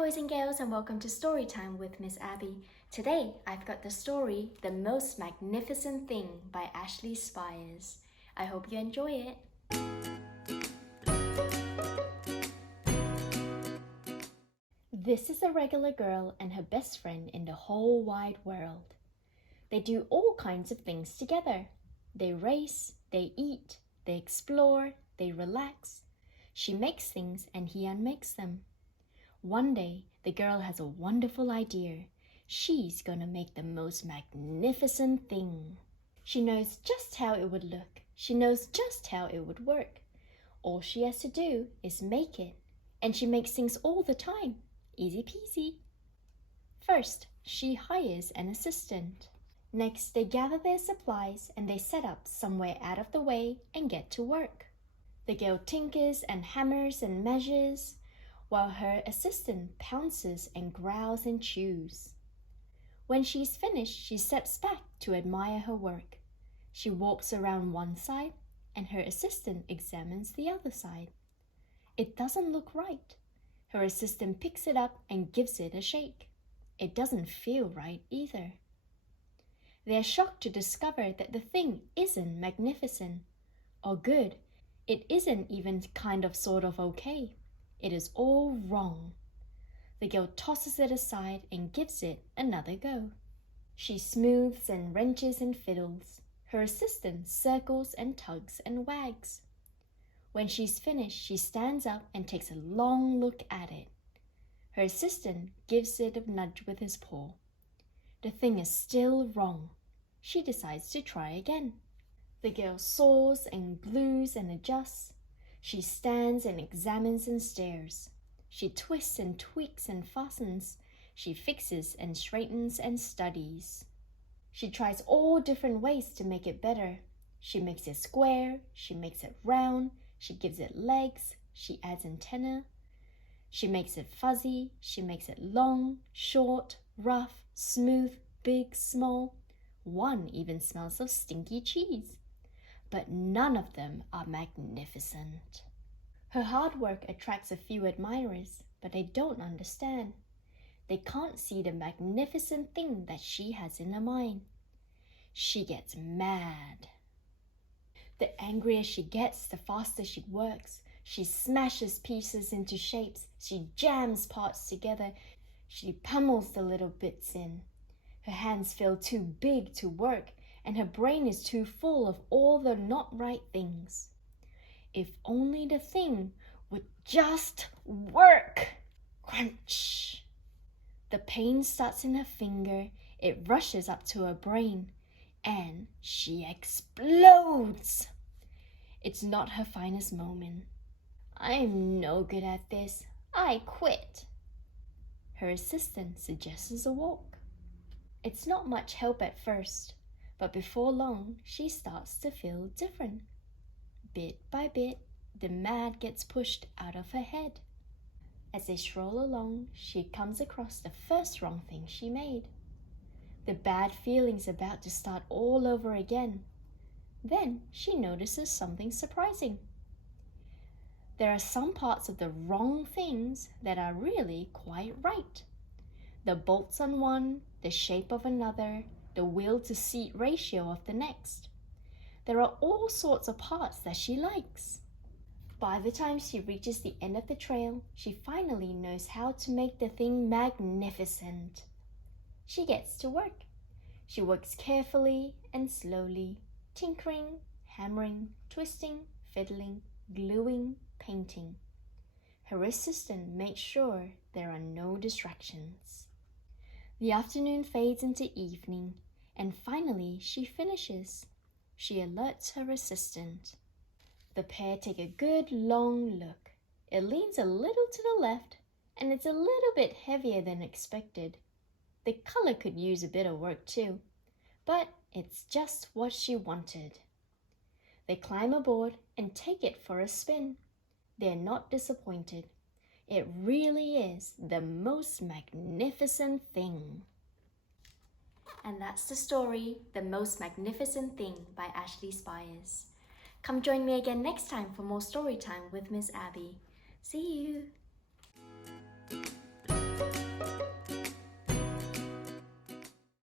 boys and girls, and welcome to Storytime with Miss Abby. Today I've got the story The Most Magnificent Thing by Ashley Spires. I hope you enjoy it. This is a regular girl and her best friend in the whole wide world. They do all kinds of things together. They race, they eat, they explore, they relax. She makes things and he unmakes them. One day, the girl has a wonderful idea. She's gonna make the most magnificent thing. She knows just how it would look. She knows just how it would work. All she has to do is make it. And she makes things all the time. Easy peasy. First, she hires an assistant. Next, they gather their supplies and they set up somewhere out of the way and get to work. The girl tinkers and hammers and measures, while her assistant pounces and growls and chews. When she's finished, she steps back to admire her work. She walks around one side, and her assistant examines the other side. It doesn't look right. Her assistant picks it up and gives it a shake. It doesn't feel right either. They're shocked to discover that the thing isn't magnificent or good. It isn't even kind of sort of okay. It is all wrong. The girl tosses it aside and gives it another go. She smooths and wrenches and fiddles. Her assistant circles and tugs and wags. When she's finished, she stands up and takes a long look at it. Her assistant gives it a nudge with his paw. The thing is still wrong. She decides to try again. The girl saws and glues and adjusts. She stands and examines and stares. She twists and tweaks and fastens. She fixes and straightens and studies. She tries all different ways to make it better. She makes it square. She makes it round. She gives it legs. She adds antenna. She makes it fuzzy. She makes it long, short, rough, smooth, big, small. One even smells of stinky cheese. But none of them are magnificent. Her hard work attracts a few admirers, but they don't understand. They can't see the magnificent thing that she has in her mind. She gets mad. The angrier she gets, the faster she works. She smashes pieces into shapes. She jams parts together. She pummels the little bits in. Her hands feel too big to work, and her brain is too full of all the not right things. If only the thing would just work! Crunch! The pain starts in her finger, it rushes up to her brain, and she explodes! It's not her finest moment. I'm no good at this. I quit. Her assistant suggests a walk. It's not much help at first. But before long, she starts to feel different. Bit by bit, the mad gets pushed out of her head. As they stroll along, she comes across the first wrong thing she made. The bad feeling's about to start all over again. Then she notices something surprising. There are some parts of the wrong things that are really quite right. The bolts on one, the shape of another, the wheel-to-seat ratio of the next. There are all sorts of parts that she likes. By the time she reaches the end of the trail, she finally knows how to make the thing magnificent. She gets to work. She works carefully and slowly, tinkering, hammering, twisting, fiddling, gluing, painting. Her assistant makes sure there are no distractions. The afternoon fades into evening, and finally she finishes. She alerts her assistant. The pair take a good long look. It leans a little to the left, and it's a little bit heavier than expected. The color could use a bit of work too, but it's just what she wanted. They climb aboard and take it for a spin. They're not disappointed. It really is the most magnificent thing. And that's the story, The Most Magnificent Thing by Ashley Spires. Come join me again next time for more story time with Miss Abby. See you!